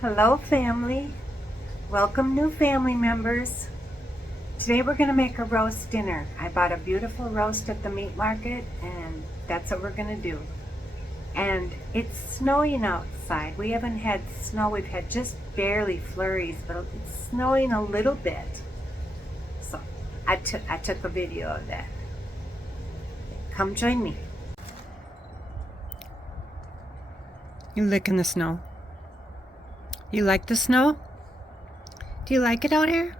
Hello family, welcome new family members. Today we're going to make a roast dinner. I bought a beautiful roast at the meat market and that's what we're going to do. And it's snowing outside. We haven't had snow, we've had just barely flurries, but it's snowing a little bit. So I took a video of that. Come join me. You licking the snow? You like the snow? Do you like it out here?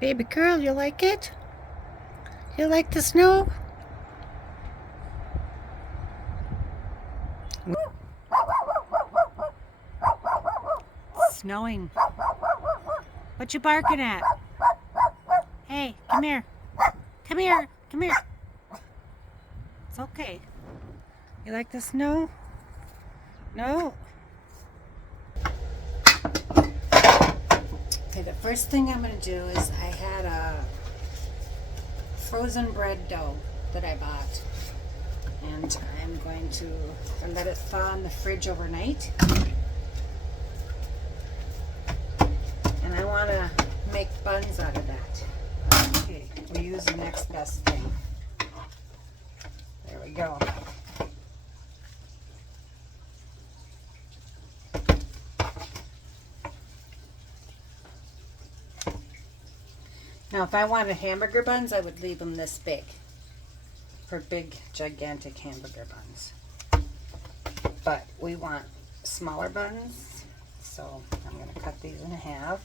Baby girl, you like it? You like the snow? It's snowing. What you barking at? Hey, come here. Come here. Come here. It's okay. You like the snow? No? Okay, the first thing I'm going to do is I had a frozen bread dough that I bought. And I'm going to let it thaw in the fridge overnight. And I want to make buns out of that. Okay, we use the next best thing. There we go. Now, if I wanted hamburger buns, I would leave them this big. For big, gigantic hamburger buns. But we want smaller buns, so I'm going to cut these in half.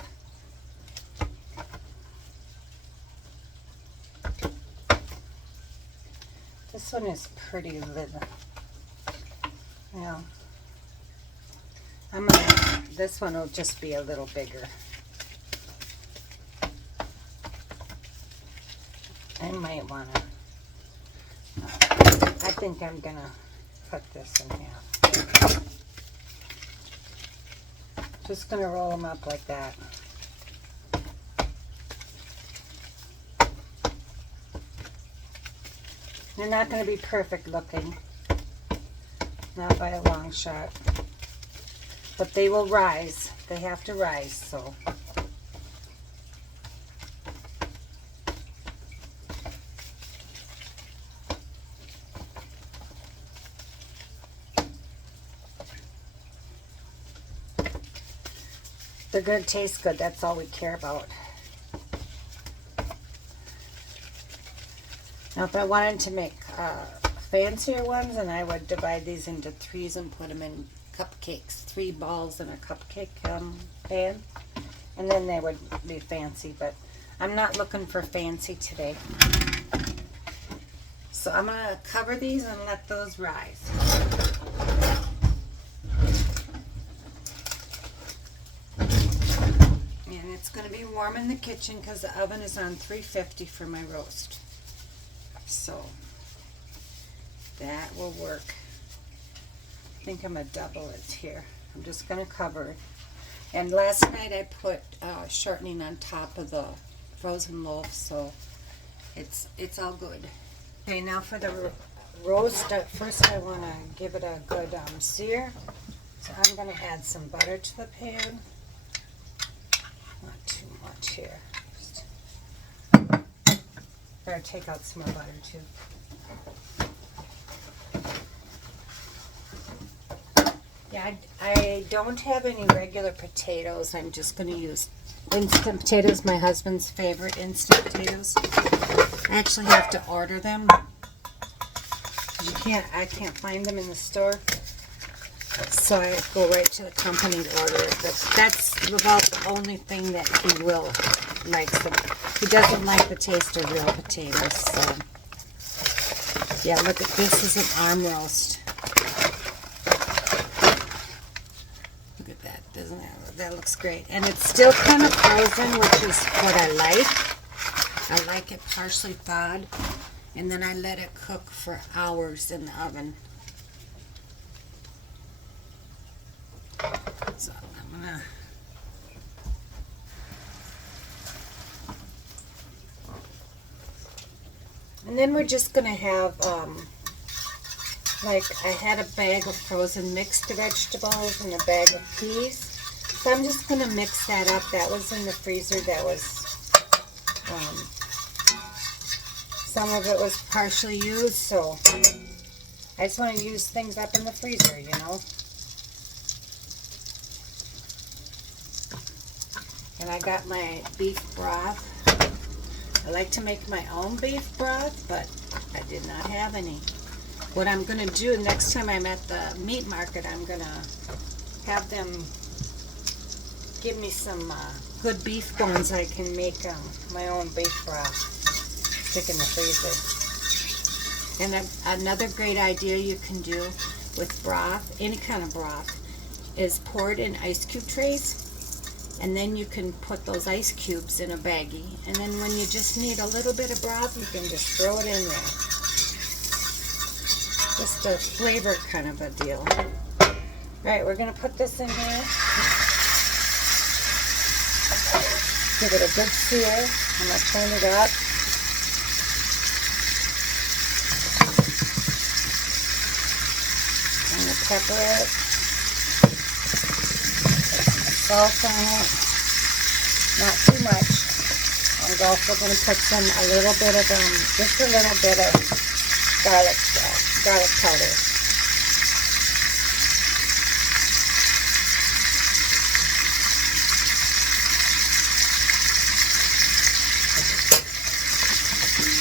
This one is pretty little. Yeah. This one will just be a little bigger. I might want to, I think I'm going to cut this in half. Just going to roll them up like that. They're not going to be perfect looking, not by a long shot, but they will rise. They have to rise, so. They're going to taste good. That's all we care about. Now, if I wanted to make fancier ones, then I would divide these into threes and put them in cupcakes. 3 balls in a cupcake pan. And then they would be fancy. But I'm not looking for fancy today. So I'm going to cover these and let those rise. And it's going to be warm in the kitchen because the oven is on 350 for my roast. So that will work. I think I'm going to double it here. I'm just going to cover it. And last night I put shortening on top of the frozen loaf, so it's all good. Okay, now for the roast. First I want to give it a good sear. So I'm going to add some butter to the pan. Not too much here. Better take out some more butter too. Yeah, I don't have any regular potatoes. I'm just going to use instant potatoes, my husband's favorite instant potatoes. I actually have to order them. I can't find them in the store. So I go right to the company to order it. But that's about the only thing that he will like. He doesn't like the taste of real potatoes. So yeah, look at this. Is an arm roast. Look at that. Doesn't it? That looks great. And it's still kind of frozen, which is what I like. I like it partially thawed. And then I let it cook for hours in the oven. So I'm gonna And then we're just going to have, like I had a bag of frozen mixed vegetables and a bag of peas. So I'm just going to mix that up. That was in the freezer. That was, some of it was partially used. So I just want to use things up in the freezer, you know. And I got my beef broth. I like to make my own beef broth, but I did not have any. What I'm going to do next time I'm at the meat market, I'm going to have them give me some good beef bones. I can make my own beef broth, stick in the freezer. And another great idea you can do with broth, any kind of broth, is pour it in ice cube trays. And then you can put those ice cubes in a baggie. And then when you just need a little bit of broth, you can just throw it in there. Just a flavor kind of a deal. Alright, we're going to put this in here. Give it a good sear. I'm going to turn it up. I'm going to pepper it. Salt on it, not too much. I'm also going to put a little bit of just a little bit of garlic powder.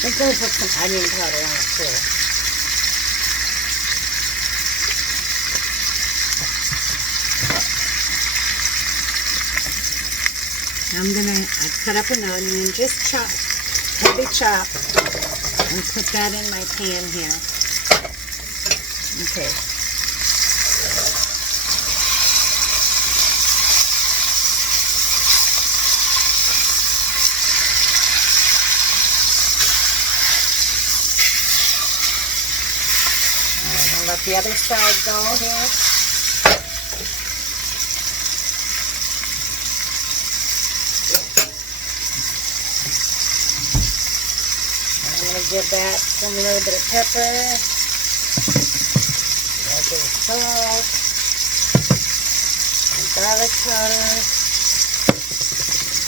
I'm going to put some onion powder on it too. I cut up an onion, just chop, heavy chop, and put that in my pan here. Okay. I'll let the other side go here. Give that some little bit of pepper, a little bit of salt, some garlic powder,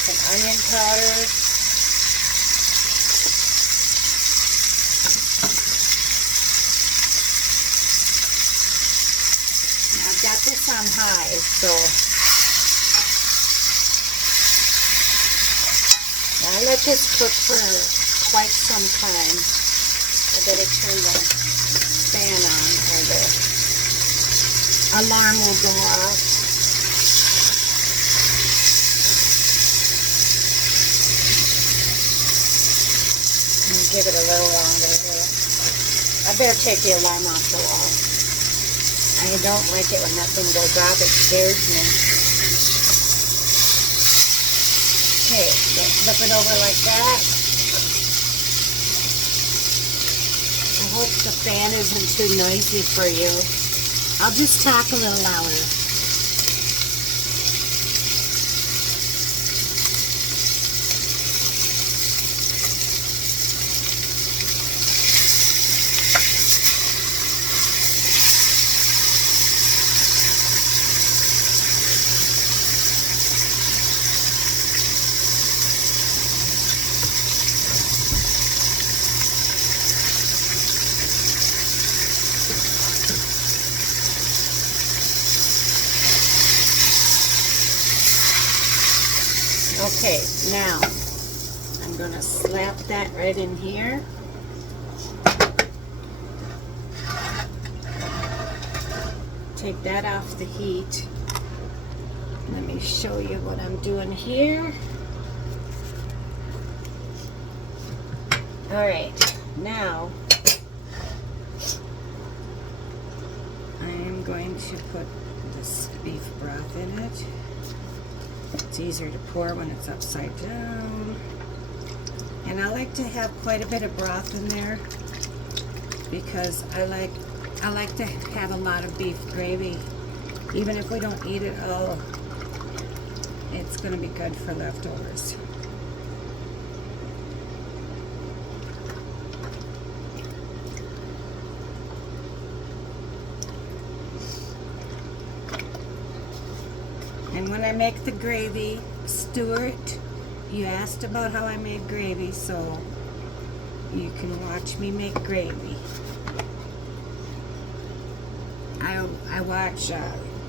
some onion powder, now I've got this on high, so now I let this cook for quite some time. I better turn the fan on or the alarm will go off. And give it a little longer here. I better take the alarm off the wall. I don't like it when that thing goes off. It scares me. Okay, so flip it over like that. I hope the fan isn't too noisy for you. I'll just talk a little louder. Okay, now I'm going to slap that right in here. Take that off the heat. Let me show you what I'm doing here. Alright, now I am going to put this beef broth in it. It's easier to pour when it's upside down. And I like to have quite a bit of broth in there because I like to have a lot of beef gravy. Even if we don't eat it all, it's going to be good for leftovers. when I make the gravy, Stuart, you asked about how I made gravy, so you can watch me make gravy. I watch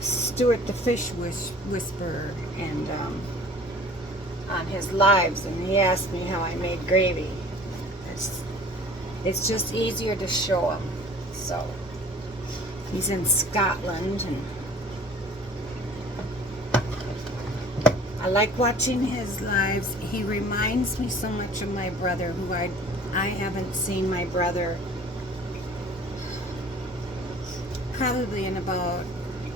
Stuart the Fish Whisperer and on his lives, and he asked me how I made gravy. It's just easier to show him. So he's in Scotland, and I like watching his lives. He reminds me so much of my brother, who I haven't seen my brother probably in about,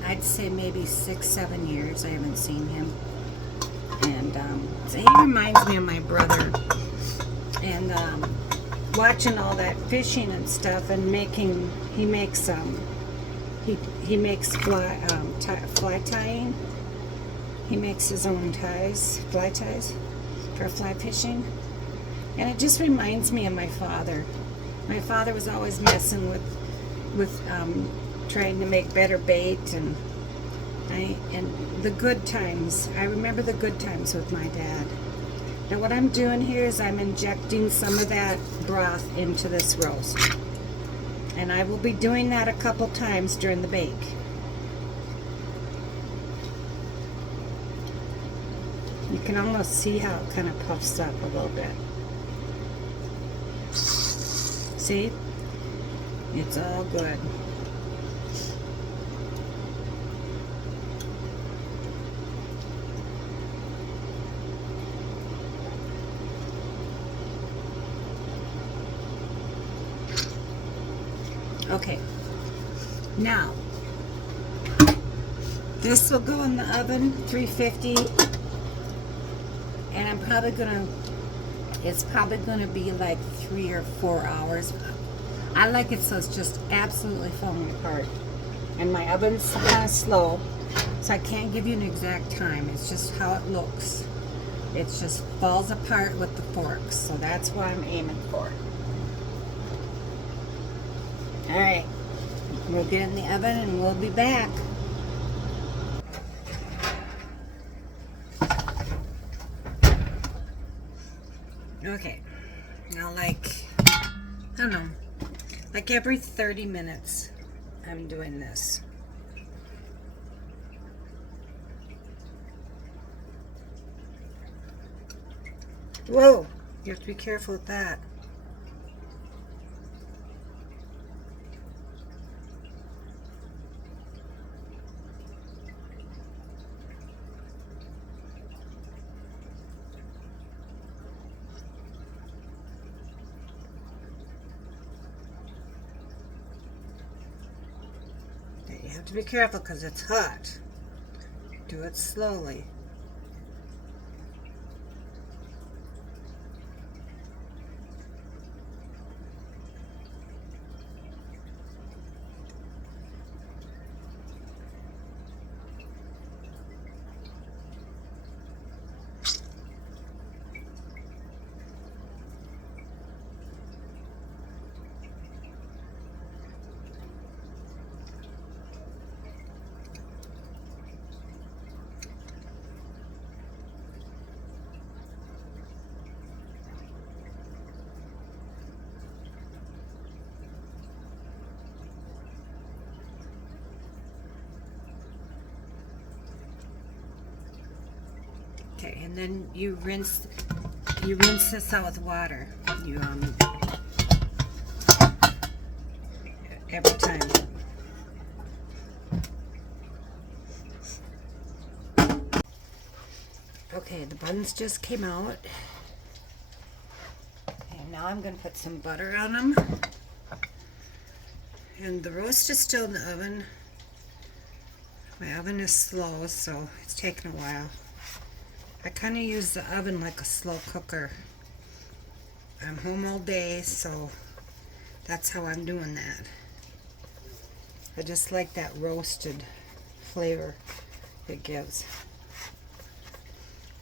I'd say maybe 6-7 years. I haven't seen him, and so he reminds me of my brother. And watching all that fishing and stuff, and he makes fly tying. He makes his own fly ties for fly fishing, and it just reminds me of my father. My father was always messing with trying to make better bait, and the good times. I remember the good times with my dad. Now what I'm doing here is I'm injecting some of that broth into this roast, and I will be doing that a couple times during the bake. You can almost see how it kind of puffs up a little bit. See? It's all good. Okay, now this will go in the oven, 350, and it's probably gonna be like 3 or 4 hours. I like it so it's just absolutely falling apart, and my oven's kind of slow, so I can't give you an exact time. It's just how it looks. It just falls apart with the forks, so that's what I'm aiming for. All right, we'll get in the oven and we'll be back. Okay, now I don't know, like every 30 minutes I'm doing this. Whoa, you have to be careful with that. You have to be careful because it's hot. Do it slowly. Okay, and then you rinse this out with water. You every time. Okay, the buns just came out. And now I'm going to put some butter on them. And the roast is still in the oven. My oven is slow, so it's taking a while. I kind of use the oven like a slow cooker. I'm home all day, so that's how I'm doing that. I just like that roasted flavor it gives.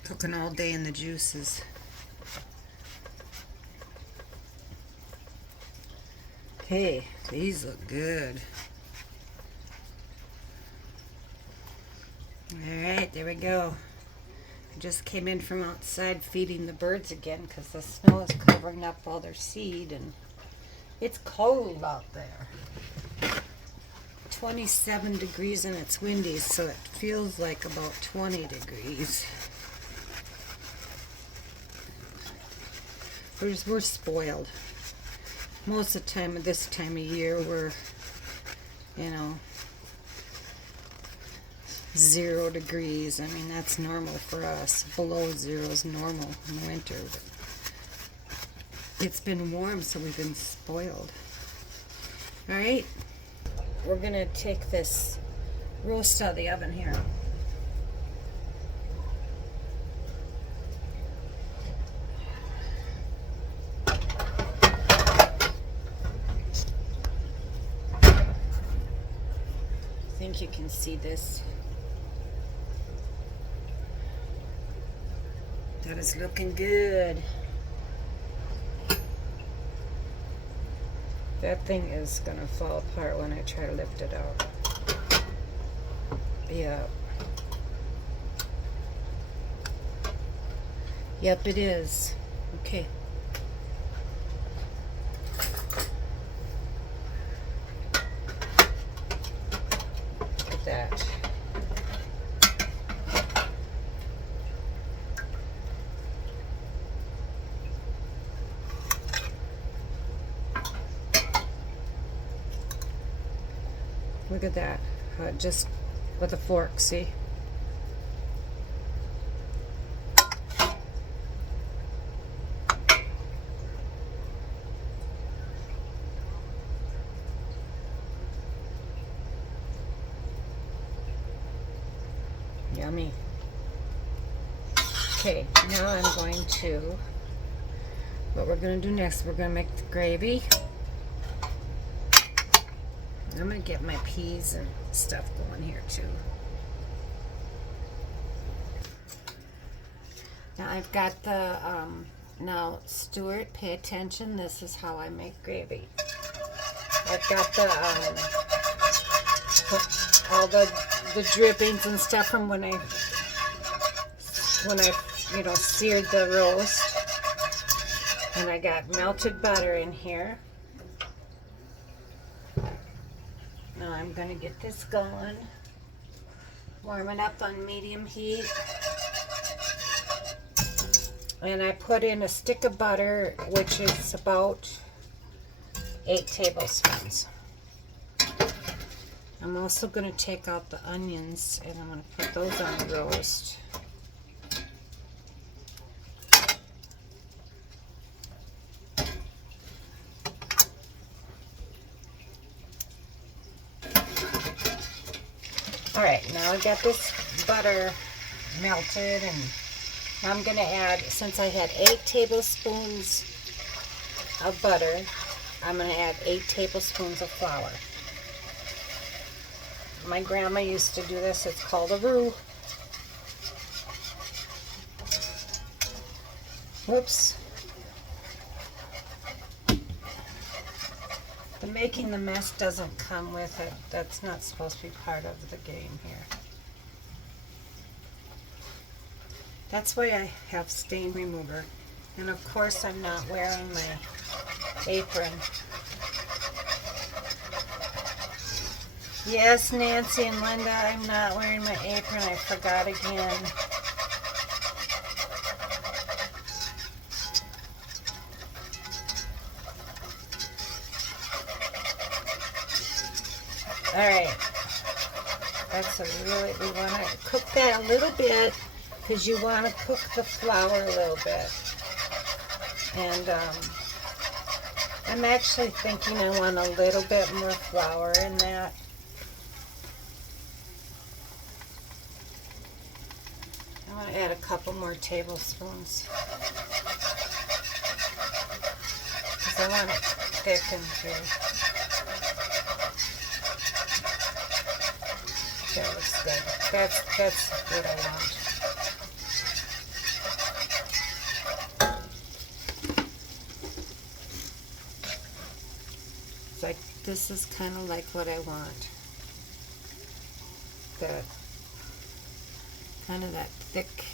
Cooking all day in the juices. Okay, these look good. Alright, there we go. I just came in from outside feeding the birds again because the snow is covering up all their seed and it's cold out there. 27 degrees and it's windy, so it feels like about 20 degrees. We're spoiled. Most of the time at this time of year we're, 0 degrees. I mean, that's normal for us. Below 0 is normal in winter. But it's been warm, so we've been spoiled. Alright, we're going to take this roast out of the oven here. I think you can see this. That is looking good. That thing is gonna fall apart when I try to lift it out. Yeah. Yep, it is. Okay. Look at that. Look at that. Just with a fork, see? Yummy. Okay, now I'm going to, what we're going to do next, we're going to make the gravy. I'm going to get my peas and stuff going here too. Now I've got the, now Stuart, pay attention, this is how I make gravy. I've got the, all the drippings and stuff from when I seared the roast. And I got melted butter in here. Now I'm going to get this going. Warm it up on medium heat. And I put in a stick of butter, which is about 8 tablespoons. I'm also going to take out the onions and I'm going to put those on the roast. Alright, now I got this butter melted, and I'm going to add, since I had 8 tablespoons of butter, I'm going to add 8 tablespoons of flour. My grandma used to do this. It's called a roux. Whoops. The making the mess doesn't come with it. That's not supposed to be part of the game here. That's why I have stain remover. And of course I'm not wearing my apron. Yes, Nancy and Linda, I'm not wearing my apron. I forgot again. Alright, we want to cook that a little bit because you want to cook the flour a little bit. And I'm actually thinking I want a little bit more flour in that. I want to add a couple more tablespoons because I want it thickened here. That looks good. That's what I want. It's like, this is kind of like what I want. That None of that thick.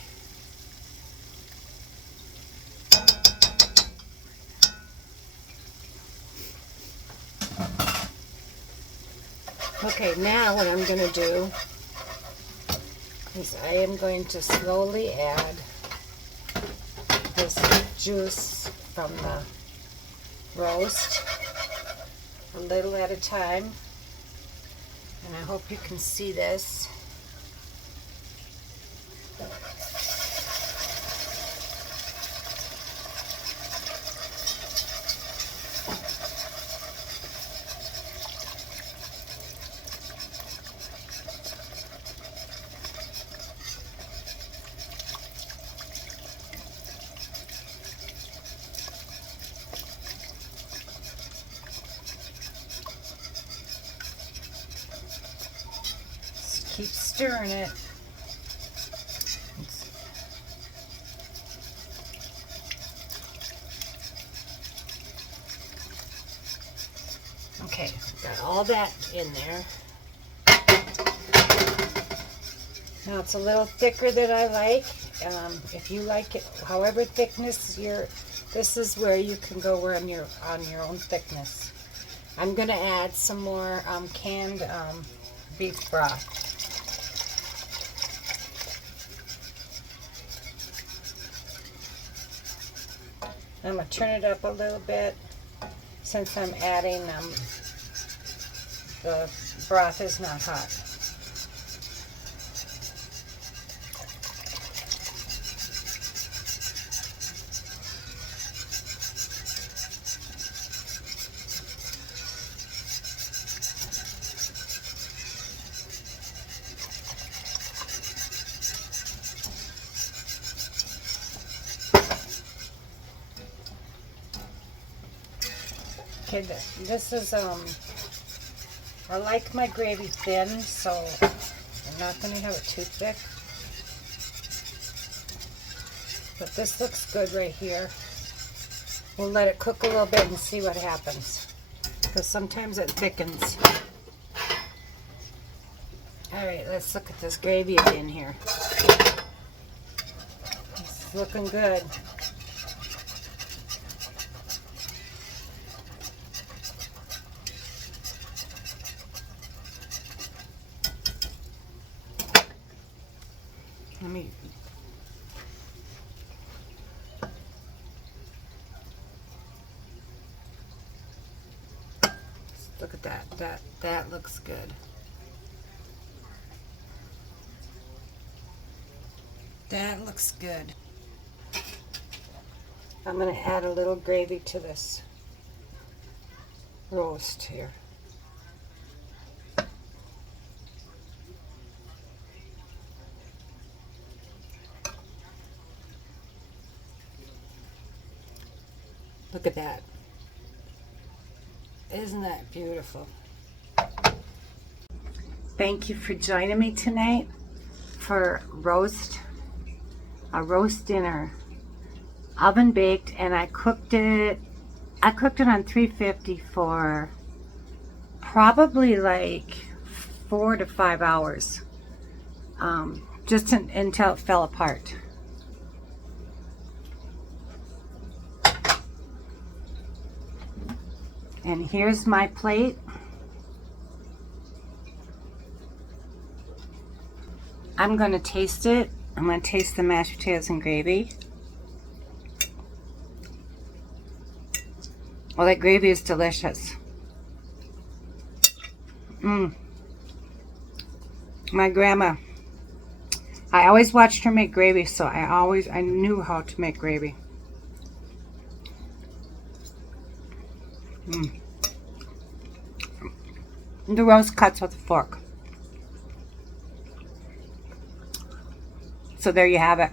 Okay, now what I'm going to do is I am going to slowly add this juice from the roast, a little at a time. And I hope you can see this. Keep stirring it. Okay, got all that in there. Now it's a little thicker than I like. If you like it, however thickness this is where you can go on your own thickness. I'm gonna add some more canned beef broth. I'm going to turn it up a little bit since I'm adding, the broth is not hot. Okay, this is, I like my gravy thin, so I'm not going to have it too thick. But this looks good right here. We'll let it cook a little bit and see what happens, because sometimes it thickens. Alright, let's look at this gravy again here. It's looking good. Let me look at that. That looks good. That looks good. I'm going to add a little gravy to this roast here. Look at that. Isn't that beautiful? Thank you for joining me tonight for a roast dinner. Oven baked, and I cooked it on 350 for probably like 4 to 5 hours. Just until it fell apart. And here's my plate. I'm going to taste it. I'm going to taste the mashed potatoes and gravy. Oh, that gravy is delicious. My grandma, I always watched her make gravy, so I knew how to make gravy. The roast cuts with a fork. So there you have it.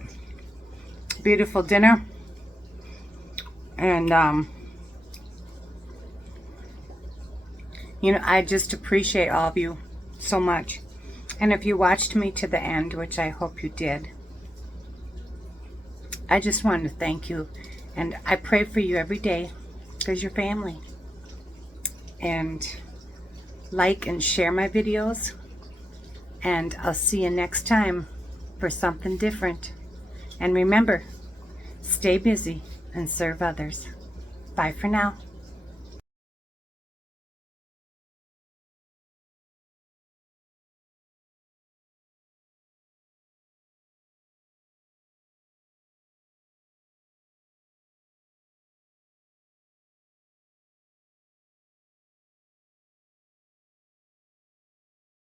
Beautiful dinner. And you know, I just appreciate all of you so much. And if you watched me to the end, which I hope you did, I just wanted to thank you. And I pray for you every day, because you're family. And like and share my videos. And I'll see you next time for something different. And remember, stay busy and serve others. Bye for now.